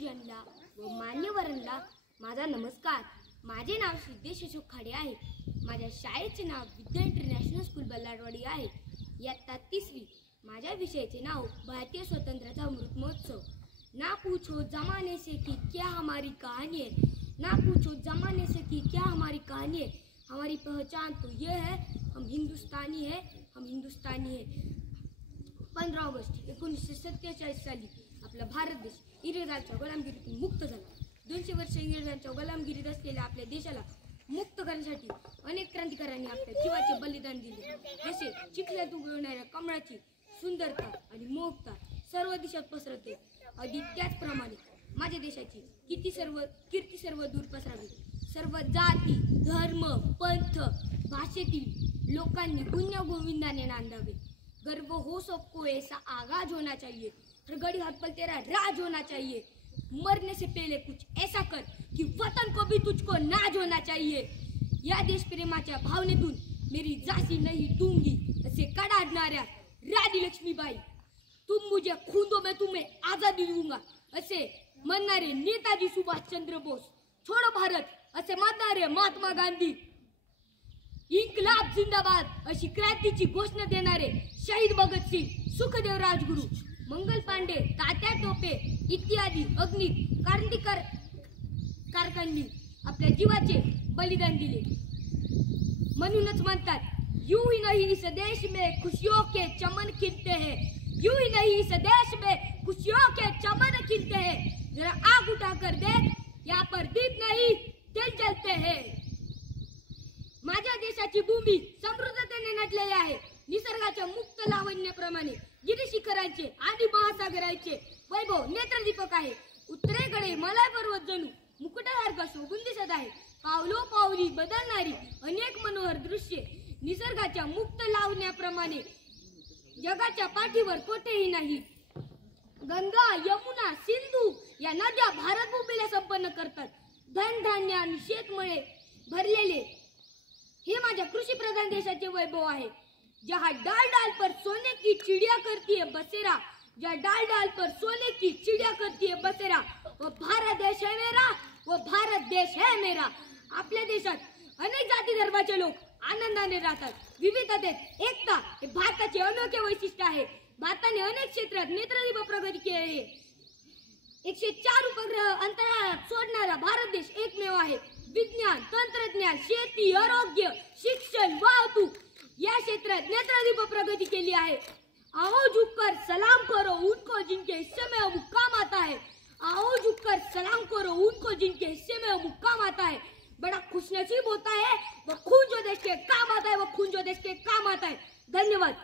गुरुजनला व मान्यवरांना माझा नमस्कार। माझे नाव सिद्धेश अशोक खाडे आहे। माझ्या शाळेचे नाव विद्या इंटरनॅशनल स्कूल बल्लारवाडी आहे। इयत्ता 3वी। माझ्या विषयाचे नाव भारतीय स्वतंत्रता अमृत महोत्सव। ना पूछो जमाने से कि क्या हमारी कहानी है, ना पूछो जमाने से कि क्या हमारी कहानी है, हमारी पहचान तो यह है हम हिंदुस्तानी है, हम हिंदुस्तानी है। 15 ऑगस्ट 1947 साली आपला भारत देश इंग्रजांच्या गुलामगिरीतून मुक्त झाला। 200 वर्ष इंग्रजांच्या गुलामगिरीत असलेल्या आपल्या देशाला मुक्त करण्यासाठी अनेक क्रांतिकारकांनी आपल्या जीवाचे बलिदान दिले। जसे चिखल्यात उगवणाऱ्या कमळाची सुंदरता आणि मोहकता सर्व दिशात पसरते, अगदी त्याचप्रमाणे माझ्या देशाची कीर्ती सर्व दूर पसरावी। सर्व जाती, धर्म, पंथ, भाषेतील लोकांनी गुण्या गोविंदाने नांदावे। गर्व हो सबको ऐसा आगाज होना चाहिए, हर घड़ी हाथ पर तेरा राज होना चाहिए। मरने से पहले कुछ ऐसा कर कि वतन को भी तुझको नाज होना चाहिए। या देश प्रेमाच्या भावनेतून मेरी झांसी नहीं दूंगी असे कडाडणाऱ्या राणी लक्ष्मीबाई, तुम मुझे खून दो मैं तुम्हें आजादी दूंगा असे म्हणणारे नेताजी सुभाषचंद्र बोस, छोडो भारत असे म्हणणारे महात्मा गांधी, इन्कलाब जिंदाबाद अशी क्रांतीची घोषणा देणारे शहीद भगतसिंग, सुखदेव राजगुरू, मंगल पांडे, तात्या टोपे इत्यादी अग्नित कारकांनी आपल्या जीवाचे बलिदान दिले। म्हणूनच म्हणतात, यूं ही नहीं इस देश में खुशियों के चमन खिलते हैं, यूं ही नहीं इस देश में खुशियों के चमन खिलते हैं। जरा आग उठाकर देख, यहाँ पर दीप नहीं तेल जलते हैं। माझ्या देशाची भूमी समृद्धतेने नटलेली आहे। निसर्गाच्या मुक्त लावण्याप्रमाणे गिरिशिखरांचे आणि महासागरांचे वैभव नेत्रदीपक आहे। उत्तरेकडे हिमालय पर्वत जणू मुकुटासारखा शोभून दिसत आहे। पावलो पावली बदलणारी अनेक मनोहर दृश्ये निसर्गाच्या मुक्त लावण्याप्रमाणे जगाच्या पाठीवर कोठेही नाही। गंगा, यमुना, सिंधू या नद्या भारतभूमीला संपन्न करतात। धन धान्य आणि शेतमळे भरलेले हे माझ्या कृषी प्रधान देशाचे वैभव आहे। जहाँ डाल डाल पर सोने की चिड़िया करती है बसेरा, जहाँ डाल डाल पर सोने की चिड़िया करती है बसेरा, वो भारत देश है मेरा, वो भारत देश है मेरा। आपल्या देशात अनेक जाती धर्माचे लोक आनंदाने राहतात। विविधतेत एकता हे भारताचे अनोखे वैशिष्ट्य आहे। भारताने अनेक क्षेत्रात नेत्रदीप प्रगती केली आहे। 104 उपग्रह अंतराळात सोडणारा भारत देश एकमेव आहे। विज्ञान, तंत्रज्ञान, शेती, आरोग्य, शिक्षण, वाहतूक या क्षेत्रात नेत्रदीप प्रगति केली आहे। आओ झुककर सलाम करो उनको जिनके हिस्से में मुक्काम आता है, आओ झुककर सलाम करो उनको जिनके हिस्से में मुक्काम आता है। बड़ा खुशनसीब होता है वो खून जो देश के काम आता है, वो खून जो देश के काम आता है। धन्यवाद।